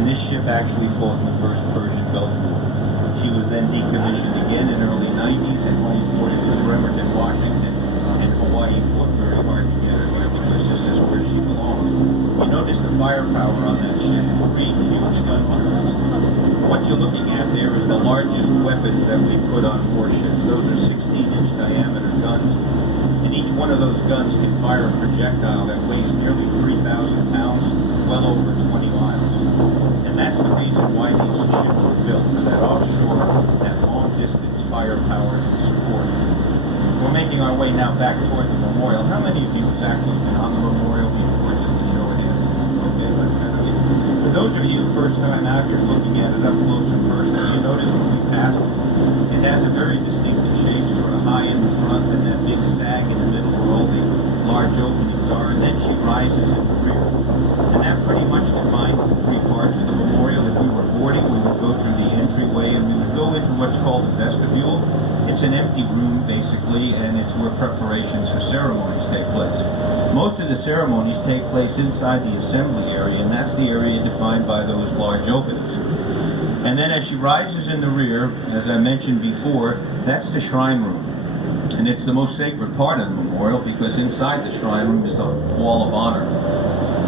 and this ship actually fought in the First Persian Gulf War. She was then decommissioned again in early 90s and transported to Bremerton, Washington, and Hawaii fought very hard to get her there because this is where she belonged. You notice the firepower on that ship, 3 huge gun turrets. What you're looking at there is the largest weapons that we put on warships. Those are 16-inch diameter guns, and each one of those guns can fire a projectile that weighs nearly 3,000 pounds, well over 20 miles. And that's the reason why these ships were built, for that offshore, that long-distance firepower and support. We're making our way now back toward the memorial. How many of you has actually been on the memorial before, just to show it here? Okay, about 10 of you. For those of you first time out here looking at it up close and personal, you notice when we passed, it has a very distinctive shape, sort of high in the front, and that big sag in the middle where all the large openings are, and then she rises in the rear. And that pretty much defines the 3 parts of the memorial. If we were boarding, we would go through the entryway, and we would go into what's called the vestibule. It's an empty room, basically, and it's where preparations for ceremonies take place. Most of the ceremonies take place inside the assembly area, and that's the area defined by those large openings. And then as she rises in the rear, as I mentioned before, that's the shrine room. And it's the most sacred part of the memorial because inside the shrine room is the Wall of Honor.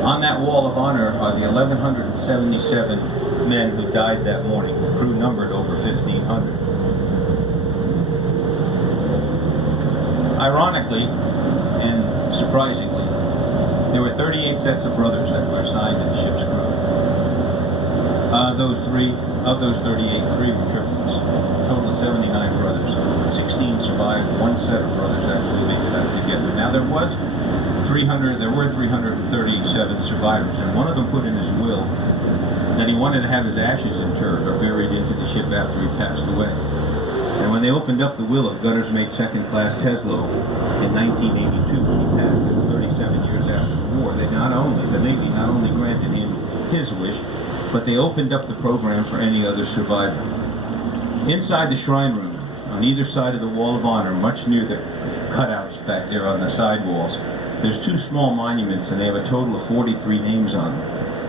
On that Wall of Honor are the 1,177 men who died that morning. The crew numbered over 1,500. Ironically, and surprisingly, there were 38 sets of brothers that were assigned to the ship's crew. Of those 38, 3 were triplets. A total of 79 brothers. 16 survived. 1 set of brothers actually made it out together. Now there were 337 survivors, and one of them put in his will that he wanted to have his ashes interred or buried into the ship after he passed away. And when they opened up the will of Gunner's Mate Second Class Teslo in 1982, when he passed, that's 37 years after the war, the Navy not only granted him his wish, but they opened up the program for any other survivor. Inside the shrine room, on either side of the Wall of Honor, much near the cutouts back there on the side walls, there's 2 small monuments, and they have a total of 43 names on them.